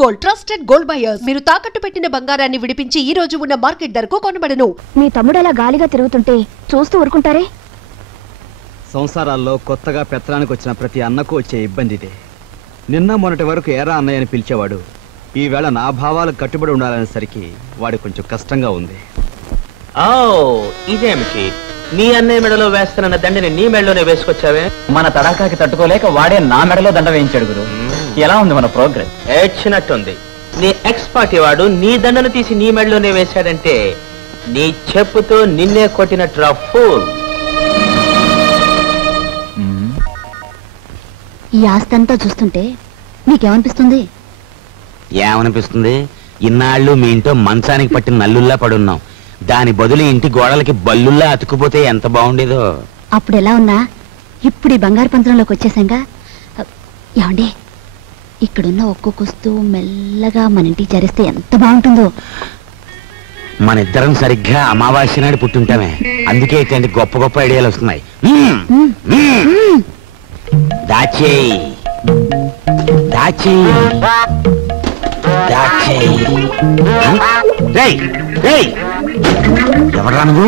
Gold trusted gold buyers. మీరు తాకట్టు పెట్టిన బంగారాన్ని విడిపించి ఈ రోజు ఉన్న మార్కెట్ ధరకు కొనబడను. మీ తమ్ముడు అలా గాలిగా తిరుగుతుంటే చూస్తూ ఊరుకుంటారే? సంసారాల్లో కొత్తగా పెత్తనానికి వచ్చిన ప్రతి అన్నకు వచ్చే ఇబ్బంది ఇదే. నిన్న మొన్నటి వరకు ఏరా అన్నయ్య అని పిలిచేవాడు. ఈవేళ నా భావాలకు కట్టుబడి ఉండాలనేసరికి వాడి కొంచెం కష్టంగా ఉంది. ఇదేమిటి నీ అన్నయ్య మెడలో వేస్తానన్న దండని నీ మెడలోనే వేసుకొచ్చావే? మన తడాకాకి తట్టుకోలేక వాడే నా మెడలో దండ వేయించాడు గురు. ఎలా ఉంది మన ప్రోగ్రెస్? ఏడ్చినట్టుంది. నీ ఎక్స్ పార్టీ వాడు నీ దండను తీసి నీ మెడలోనే వేశాడంటే నీ చెప్పుతో నిన్నే కొట్టినట్టు ఫూల్. ఈ ఆస్తంతా చూస్తుంటే మీకేమనిపిస్తుంది? ఏమనిపిస్తుంది? ఇన్నాళ్ళు మీ ఇంట్లో మంచానికి పట్టిన నల్లుల్లా పడున్నాం. దాని బదులు ఇంటి గోడలకి బల్లుల్లా అతుకుపోతే ఎంత బాగుండేదో. అప్పుడు ఎలా ఉన్నా ఇప్పుడు ఈ బంగారు పంచంలోకి వచ్చేసాంగా. ఏమండి, ఇక్కడున్న ఒక్కొక్క వస్తువు మెల్లగా మన ఇంటికి చేరిస్తే ఎంత బాగుంటుందో. మన ఇద్దరం సరిగ్గా అమావాస్య నాడు పుట్టుంటామే. అందుకే ఇట్లాంటి గొప్ప గొప్ప ఐడియాలు వస్తున్నాయి. దాచేయి దాచేయి దాచేయి. ఎవరా నువ్వు?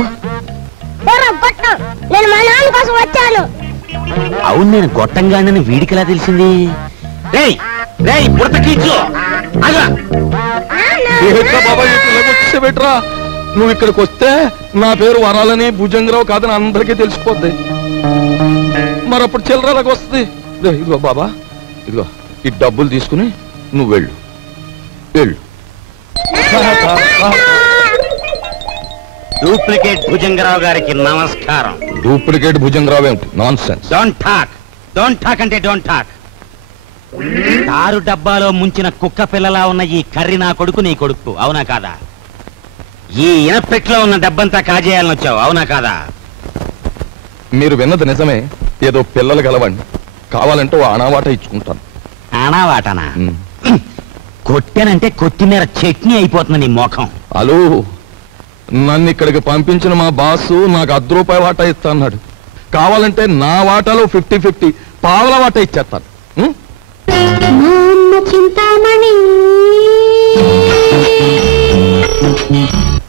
అవును, నేను గొట్టంగానని వీడికిలా తెలిసింది. నువ్వు ఇక్కడికి వస్తే నా పేరు వరాలని భుజంగరావు కాదని అందరికీ తెలిసిపోద్ది. మరప్పుడు చిల్లరలకు వస్తుంది. ఇదిగో బాబా, ఇదిగో ఈ డబ్బులు తీసుకుని నువ్వు వెళ్ళు వెళ్ళు. డూప్లికేట్ భుజంగరావు గారికి నమస్కారం. డూప్లికేట్ భుజంగరావు ఏమిటి? Non sense. డోంట్ టాక్ అంటే డోంట్ టాక్. తారు డబ్బాలో ముంచిన కుక్క పిల్లలా ఉన్న ఈ కర్రి నా కొడుకు, నీ కొడుకు, అవునా కాదా? ఈ ఇనపెట్లో ఉన్న డబ్బంతా కాజేయాలని వచ్చావు, అవునా కాదా? మీరు విన్నది నిజమే. ఏదో పిల్లలు గలవండి, కావాలంటే ఓ అనావాట ఇచ్చుకుంటాను. అనావాటనా? కొట్టానంటే కొత్తిమీర చట్నీ అయిపోతుంది నీ మోఖం. హలో, నన్ను ఇక్కడికి పంపించిన మా బాసు నాకు ₹10 వాటా ఇస్తా అన్నాడు. కావాలంటే నా వాటాలో 50-50 పావల వాటా ఇచ్చేస్తాను.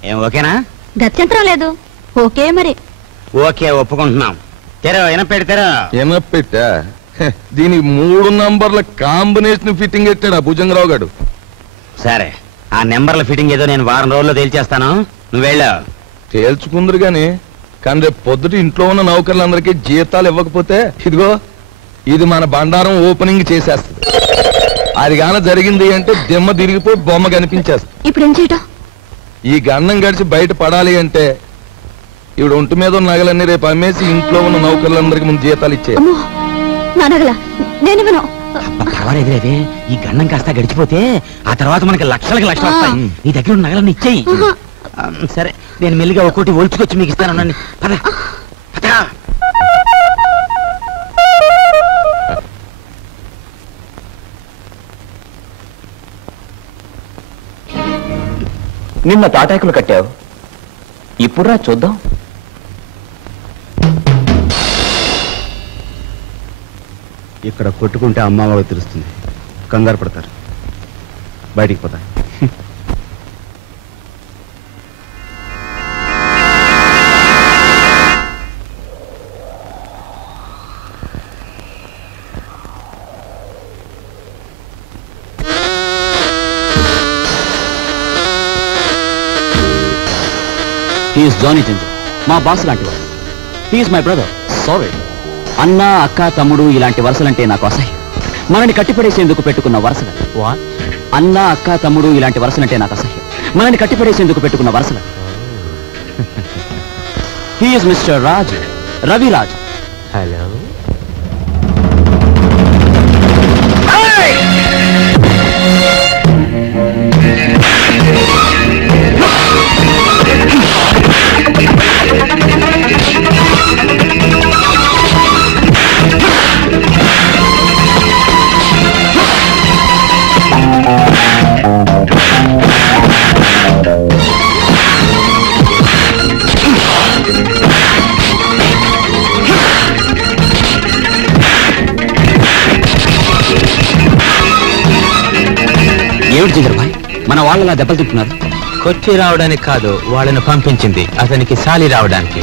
ఏం ఓకేనా? గత్యంతరం లేదు. ఓకే మరి. ఓకే, ఒప్పుకుంటున్నాం. ఎనపెట్టా దీనికి 3 నంబర్ల కాంబినేషన్ ఫిట్టింగ్ ఎట్టాడు ఆ భుజంగరావు గారు. సరే, ఆ నెంబర్ల ఫిట్టింగ్ ఏదో నేను వారం రోజుల్లో తేల్చేస్తాను. నువ్వు వెళ్ళా తేల్చుకుందరు గాని, కానీ రేపు పొద్దుట ఇంట్లో ఉన్న నౌకర్లందరికీ జీతాలు ఇవ్వకపోతే ఇదిగో ఇది మన బండారం ఓపెనింగ్ చేసేస్తుంది. అది గాన జరిగింది అంటే దిమ్మ తిరిగిపోయి బొమ్మ కనిపించేస్తుంది. ఇప్పుడు ఏం చేయటం? ఈ గన్నం గడిచి బయట పడాలి అంటే ఇప్పుడు ఒంటి మీద ఉన్న నగలన్నీ రేపు అమ్మేసి ఇంట్లో ఉన్న నౌకర్లందరికీ ముందు జీతాలు ఇచ్చే. పర్వాలేదులేదే, ఈ గన్నం కాస్త గడిచిపోతే ఆ తర్వాత మనకి లక్షలకి లక్షలు వస్తాయి. నీ దగ్గర ఉన్న నగలన్నీ ఇచ్చేయి. సరే, నేను మెల్లిగా ఒక్కోటి ఒలుచుకొచ్చి మీకు ఇస్తాను. పద పద. నిన్న తాటాకులు కట్టావు, ఇప్పుడు రా చూద్దాం. ఇక్కడ కొట్టుకుంటే అమ్మ వాళ్ళకి తెలుస్తుంది, కంగారు పడతారు, బయటికి పోతారు. హీఈస్ జానీ జింజర్, మా బాస్ లాంటి వాడు. He's my brother. సారీ. అన్న, అక్క, తమ్ముడు ఇలాంటి వరుసలంటే నాకు అసహ్యం. మనని కట్టిపడేసేందుకు పెట్టుకున్న వరుసలు. అన్న, అక్క, తమ్ముడు ఇలాంటి వరుసలంటే నాకు అసహ్యం. మనని కట్టిపడేసేందుకు పెట్టుకున్న వరుసలు. He's mister Raj, Raviraj. Hello. ఏమిటి జింజర్ భాయ్, మన వాళ్ళలా దెబ్బలు తింటున్నారు? కొచ్చి రావడానికి కాదు, వాళ్ళని పంపించింది అతనికి సాలి రావడానికి.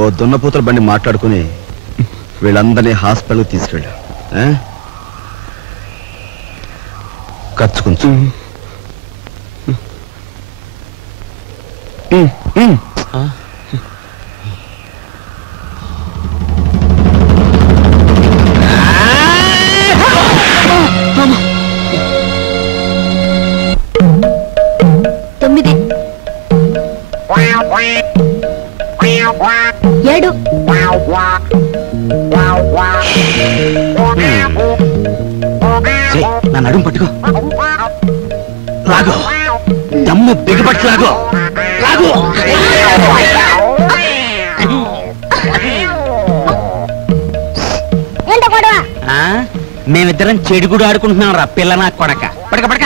ఓ దున్నపోతుల బండి మాట్లాడుకుని వీళ్ళందరినీ హాస్పిటల్కి తీసుకెళ్ళా. ఖర్చు కొంచెం. తొమ్మిది 7 నా నడుము పట్టుకో, లాగో, దమ్ము బిగపట్టు, లాగో లాగో. మేమిద్దరం చెడుగుడు ఆడుకుంటున్నాం రా పిల్ల నా కొడక. పడక పడక.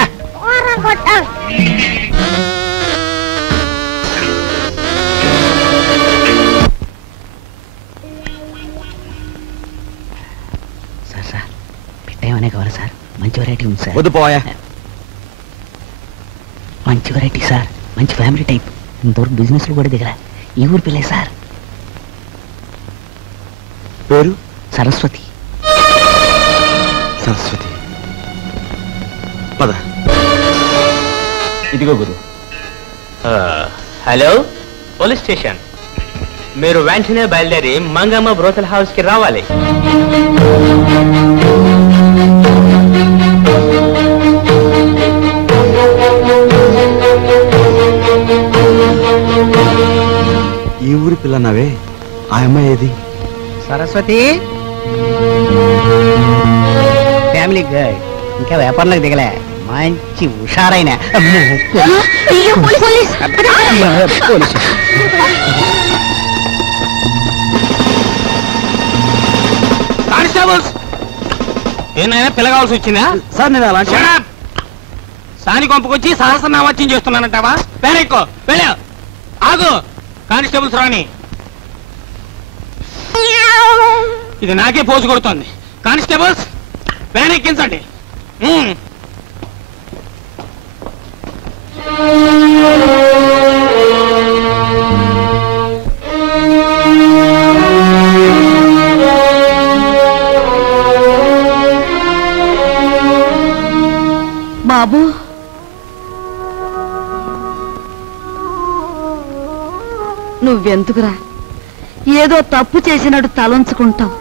సార్ సార్ పెట్టేమనే కావాలి సార్? మంచి వెరైటీ ఉంది సార్. వద్దు పోయా. మంచి వెరైటీ సార్, మంచి ఫ్యామిలీ టైప్. ఇంతవరకు బిజినెస్ లో కూడా దిగరా. ఈ ఊరు పిల్లే సార్. పేరు? సరస్వతి. సరస్వతి. పద. ఇదిగో గురు. Hello, police station. మీరు వెంటనే బయలుదేరి మంగమ్మ బ్రోతల్ హౌస్ కి రావాలి. ఈ ఊరి పిల్లనావే, ఆ అమ్మాయి ఏది? Saraswati family girl. ఇంకా వ్యాపారంలోకి దిగలే. మంచి హుషారైన కానిస్టేబుల్స్, ఏమైనా పిల్లగాల్సి వచ్చిందా? సార్ నేను అలా సాని కొంపకొచ్చి సహస్రనామాచ్యం చేస్తున్నానంటావా? పేరెక్కో వెళ్ళా. ఆగు. కానిస్టేబుల్స్ రాని. ఇది నాకే పోజు కొడుతోంది. కానిస్టేబుల్స్ వ్యాన్ ఎక్కించండి. బాబు, నువ్వెందుకురా ఏదో తప్పు చేసినట్టు తలంచుకుంటావు?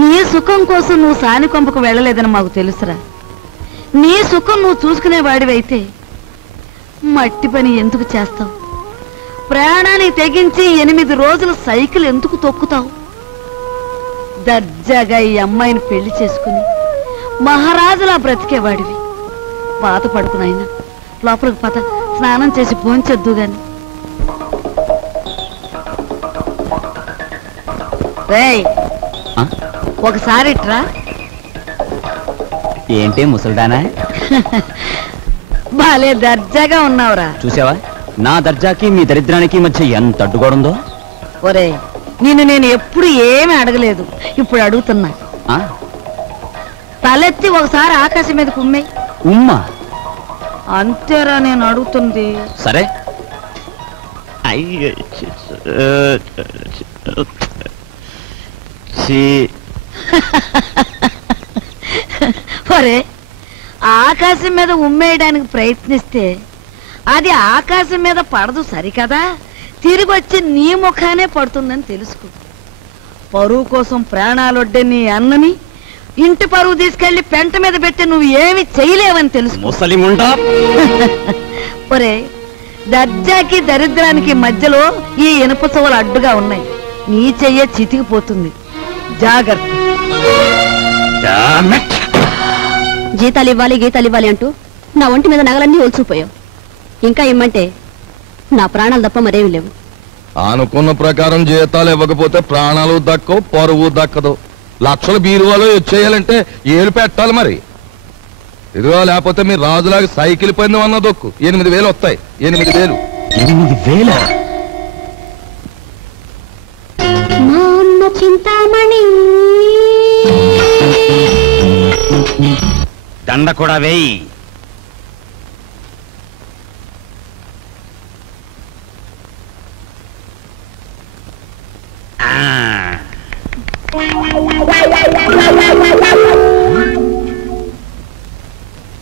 నీ సుఖం కోసం నువ్వు సాని కొంపకు వెళ్ళలేదని మాకు తెలుసురా. నీ సుఖం నువ్వు చూసుకునేవాడివైతే మట్టి పని ఎందుకు చేస్తావు? ప్రాణాన్ని తెగించి 8 రోజులు సైకిల్ ఎందుకు తొక్కుతావు? దర్జాగా ఈ అమ్మాయిని పెళ్లి చేసుకుని మహారాజులా బ్రతికేవాడివి. పాత పడుకునైనా లోపలికి పద, స్నానం చేసి భోంచొద్దు గాని. రేయ్, ఒకసారి ఇట్రా. ఏంటి ముసల్దానా? బాలే దర్జాగా ఉన్నావురా. చూసావా నా దర్జాకి మీ దరిద్రానికి మధ్య ఎంత అడ్డుగోడుందో. ఒరే, నేను ఎప్పుడు ఏమీ అడగలేదు, ఇప్పుడు అడుగుతున్నా. తలెత్తి ఒకసారి ఆకాశం మీద కుమ్మే. ఉమ్మా? అంతేరా నేను అడుగుతుంది. సరే. ఒరే, ఆకాశం మీద ఉమ్మేయడానికి ప్రయత్నిస్తే అది ఆకాశం మీద పడదు సరికదా, తిరిగి వచ్చి నీ ముఖానే పడుతుందని తెలుసుకో. పరువు కోసం ప్రాణాలొడ్డే నీ అన్నని ఇంటి పరువు తీసుకెళ్లి పెంట మీద పెట్టి నువ్వు ఏమి చేయలేవని తెలుసు. ఒరే, దర్జాకి దరిద్రానికి మధ్యలో ఈ ఇనుప సవలు అడ్డుగా ఉన్నాయి. నీ చెయ్య చితికిపోతుంది, జాగ్రత్త. జీతాలు ఇవ్వాలి గీతాలు ఇవ్వాలి అంటూ నా ఒంటి మీద నగలన్నీ ఒలుచుకుపోయావు. ఇంకా ఇమ్మంటే నా ప్రాణాలు తప్ప మరేమి లేవు. అనుకున్న ప్రకారం జీతాలు ఇవ్వకపోతే ప్రాణాలు దక్కవు, పరువు దక్కదు. లక్షల బీరువాలో వచ్చేయాలంటే ఏలు పెట్టాలి మరి. ఇదిగో, లేకపోతే మీరు రాజులాగా సైకిల్ పందెం అన్న దొక్కు. 8,000 వస్తాయి. 8,000. 8,000? చింతామణి దండ కూడా వేయి.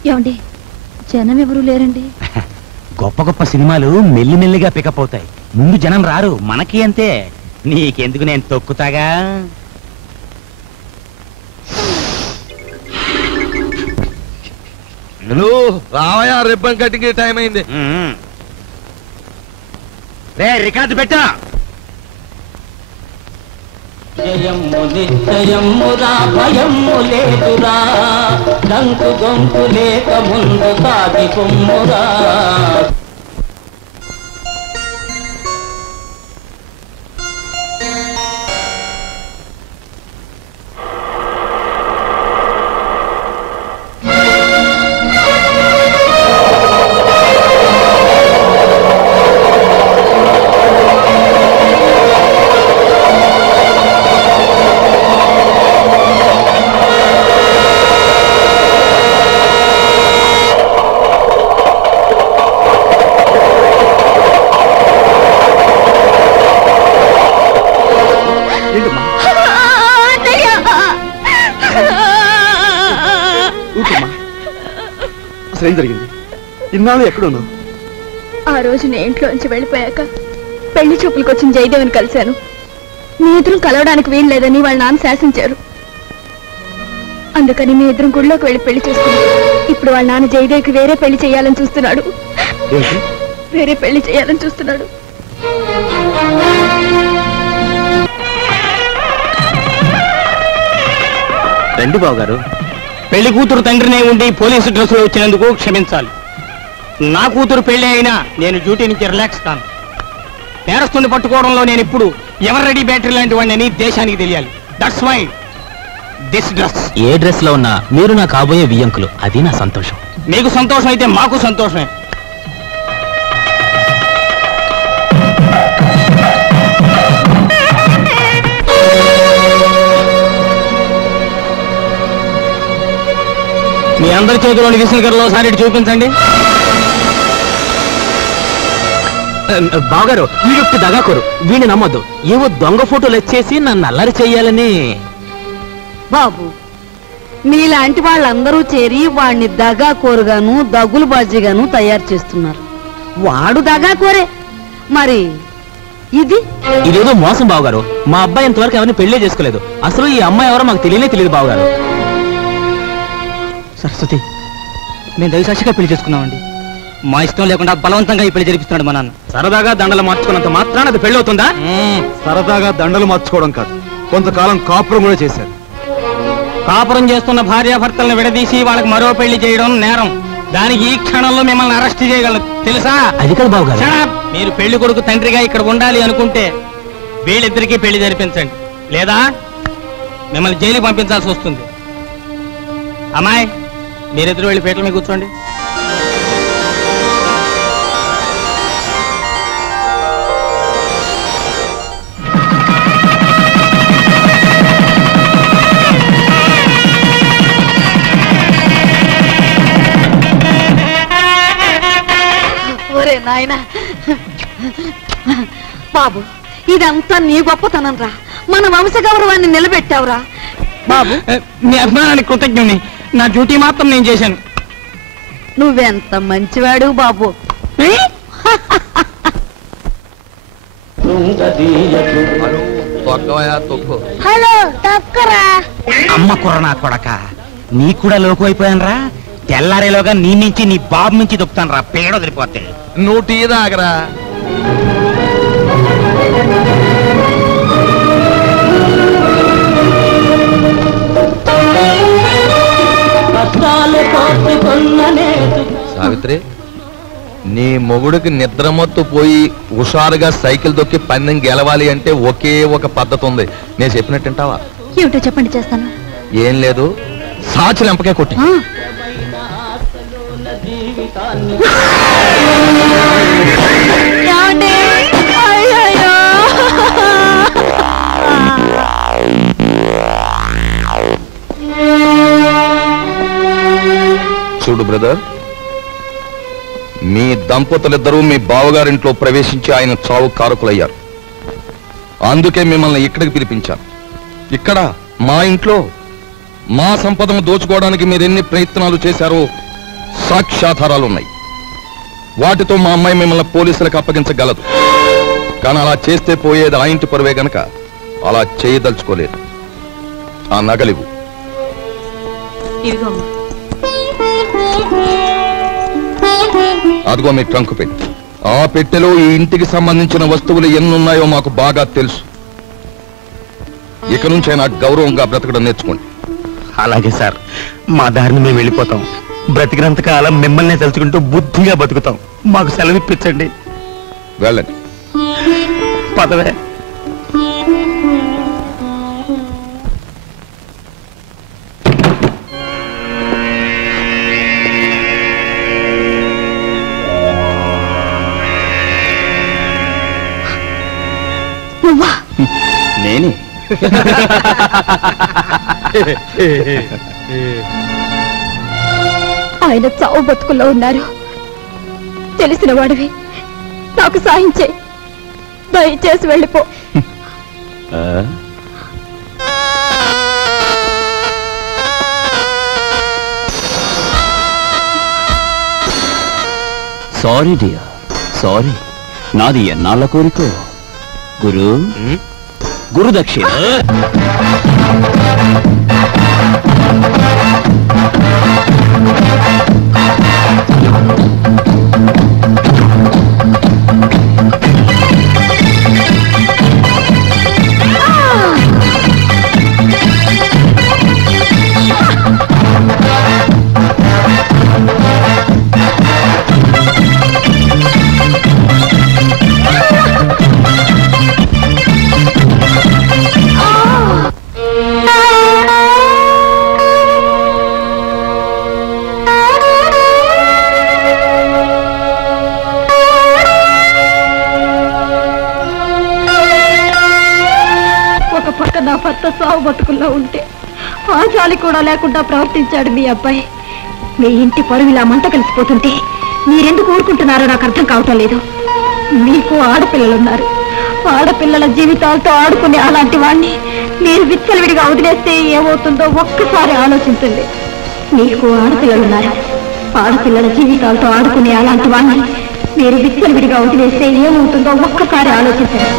ఏమండి, జనం ఎవరు లేరండి? గొప్ప గొప్ప సినిమాలు మెల్లిమెల్లిగా పికప్ అవుతాయి, ముందు జనం రారు. మనకి అంతే. నీకెందుకు, నేను తొక్కుతాగా. రావయా, రిబ్బన్ కటింగ్ టైం అయింది. రే, రికార్డు పెట్టా. జయము నిశ్చయమురా, భయము లేదురా, దంకు గొంతు లేక ముందు సాగి కొమ్మురా. అసలు ఏం జరిగింది? ఇన్నాళ్ళు ఎక్కడున్నావు? ఆ రోజు నేను ఇంట్లోంచి వెళ్ళిపోయాక పెళ్లి చూపులకు వచ్చిన జయదేవిని కలిశాను. మీ ఇద్దరం కలవడానికి వీలు లేదని వాళ్ళ నాన్న శాసించారు. అందుకని మీ ఇద్దరం గుడిలోకి వెళ్ళి పెళ్లి చేసుకున్నాం. ఇప్పుడు వాళ్ళ నాన్న జయదేవికి వేరే పెళ్లి చేయాలని చూస్తున్నాడు. వేరే పెళ్లి చేయాలని చూస్తున్నాడు. రండి బావగారు. పెళ్లి కూతురు తండ్రినే ఉండి పోలీసు డ్రెస్సులో వచ్చినందుకు క్షమించాలి. నా కూతురు పెళ్లి అయినా నేను డ్యూటీ నుంచి రిలాక్స్ కాను. నేరస్తుని పట్టుకోవడంలో నేను ఇప్పుడు ఎవర్ రెడీ బ్యాటరీ లాంటి వాడిని దేశానికి తెలియాలి. That's why this dress. ఏ డ్రెస్ లో ఉన్నా మీరు నా కాబోయే వియ్యంకులు, అది నా సంతోషం. మీకు సంతోషం అయితే మాకు సంతోషమే. మీ అందరి చేతిలోని విసులుకరలో సారి చూపించండి. బావగారు, వీడొక్క దగాకోరు, వీడిని నమ్మొద్దు. ఏవో దొంగ ఫోటోలు వచ్చేసి నన్ను అల్లరి చెయ్యాలని. బాబు, మీలాంటి వాళ్ళందరూ చేరి వాడిని దగాకోరుగాను దగులుబాజీగాను తయారు చేస్తున్నారు. వాడు దగాకోరే, మరి ఇదేదో మోసం బావగారు. మా అబ్బాయి ఇంతవరకు ఎవరిని పెళ్లే చేసుకోలేదు. అసలు ఈ అమ్మాయి ఎవరో మాకు తెలియదు బావగారు. సరస్వతి, మేము దైవసాక్షిగా పెళ్లి చేసుకున్నామండి. మా ఇష్టం లేకుండా బలవంతంగా ఈ పెళ్లి జరిపిస్తున్నాడు మా నాన్న. సరదాగా దండలు మార్చుకున్నంత మాత్రాన అది పెళ్లి అవుతుందా? సరదాగా దండలు మార్చుకోవడం కాదు, కొంతకాలం కాపురం కూడా చేశారు. కాపురం చేస్తున్న భార్యాభర్తలను విడదీసి వాళ్ళకి మరో పెళ్లి చేయడం నేరం. దానికి ఈ క్షణంలో మిమ్మల్ని అరెస్ట్ చేయగలరు తెలుసా? అది కదా బాబు గారు. మీరు పెళ్లి కొడుకు తండ్రిగా ఇక్కడ ఉండాలి అనుకుంటే వీళ్ళిద్దరికీ పెళ్లి జరిపించండి, లేదా మిమ్మల్ని జైలుకి పంపించాల్సి వస్తుంది. అమ్మాయి, మీరిద్దరు వెళ్ళి పీటల మీద కూర్చోండి. ఒరే నాయన బాబు, ఇదంతా నీ గొప్పతనం రా. మన వంశ గౌరవాన్ని నిలబెట్టావురా బాబు. మీ అభిమానానికి కృతజ్ఞుని. నా డ్యూటీ మాత్రం నేను చేశాను. నువ్వెంత మంచివాడు బాబు. హలో తక్కురా. అమ్మ కుర్ర కొడక, నీ కూడా లోకు అయిపోయాను రా. తెల్లారేలోగా నీ నుంచి నీ బాబు నుంచి దొక్కుతాను రా, పేడ వదిలిపోతే. నువ్వు టీ తాగరా. సావిత్రి, నీ మొగుడికి నిద్రమత్తు పోయి హుషారుగా సైకిల్ దొక్కి పందెం గెలవాలి అంటే ఒకే ఒక పద్ధతి ఉంది. నేను చెప్పినట్టుంటావా? ఏమిటో చెప్పండి, చేస్తాను. ఏం లేదు, సాచి లెంపకే కొట్టి. చూడు బ్రదర్, మీ దంపతులిద్దరూ మీ బావగారింట్లో ప్రవేశించి ఆయన చావు కారకులయ్యారు. అందుకే మిమ్మల్ని ఇక్కడికి పిలిపించాను. ఇక్కడ మా ఇంట్లో మా సంపదను దోచుకోవడానికి మీరెన్ని ప్రయత్నాలు చేశారో సాక్ష్యాధారాలున్నాయి. వాటితో మా అమ్మాయి మిమ్మల్ని పోలీసులకు అప్పగించగలదు. కానీ అలా చేస్తే పోయేది ఆ ఇంటి పరువే గనక అలా చేయదలుచుకోలేదు. ఆ నగలివు. అదిగో మీ ట్రంక్ పెట్టి. ఆ పెట్టెలో ఈ ఇంటికి సంబంధించిన వస్తువులు ఎన్నున్నాయో మాకు బాగా తెలుసు. ఇక నుంచే నాకు గౌరవంగా బ్రతకడం నేర్చుకోండి. అలాగే సార్, మా దారిని మేము వెళ్ళిపోతాం. బ్రతికినంత కాలం మిమ్మల్ని తలుచుకుంటూ బుద్ధిగా బతుకుతాం. మాకు సెలవు ఇప్పించండి. వెళ్ళండి. పదవే. నేనే. ఆయన చావు బతుకుల్లో ఉన్నారు. తెలిసిన వాడివి, నాకు సాయం చేయి. దయచేసి వెళ్ళిపో. Sorry dear, sorry. నాది ఎన్నాళ్ళ కోరికో. గురు దక్షిణ. నా భర్త సావు బతుకుల్లో ఉంటే ఆ జాలి కూడా లేకుండా ప్రవర్తించాడు మీ అబ్బాయి. మీ ఇంటి పరువు ఇలా మంట కలిసిపోతుంటే మీరెందుకు ఊరుకుంటున్నారో నాకు అర్థం కావటం లేదు. మీకు ఆడపిల్లలున్నారు. ఆడపిల్లల జీవితాలతో ఆడుకునే అలాంటి వాణ్ణి మీరు విచ్చలవిడిగా వదిలేస్తే ఏమవుతుందో ఒక్కసారి ఆలోచించండి. మీకు ఆడపిల్లలున్నారు. ఆడపిల్లల జీవితాలతో ఆడుకునే అలాంటి వాణ్ణి మీరు విచ్చలవిడిగా వదిలేస్తే ఏమవుతుందో ఒక్కసారి ఆలోచించండి.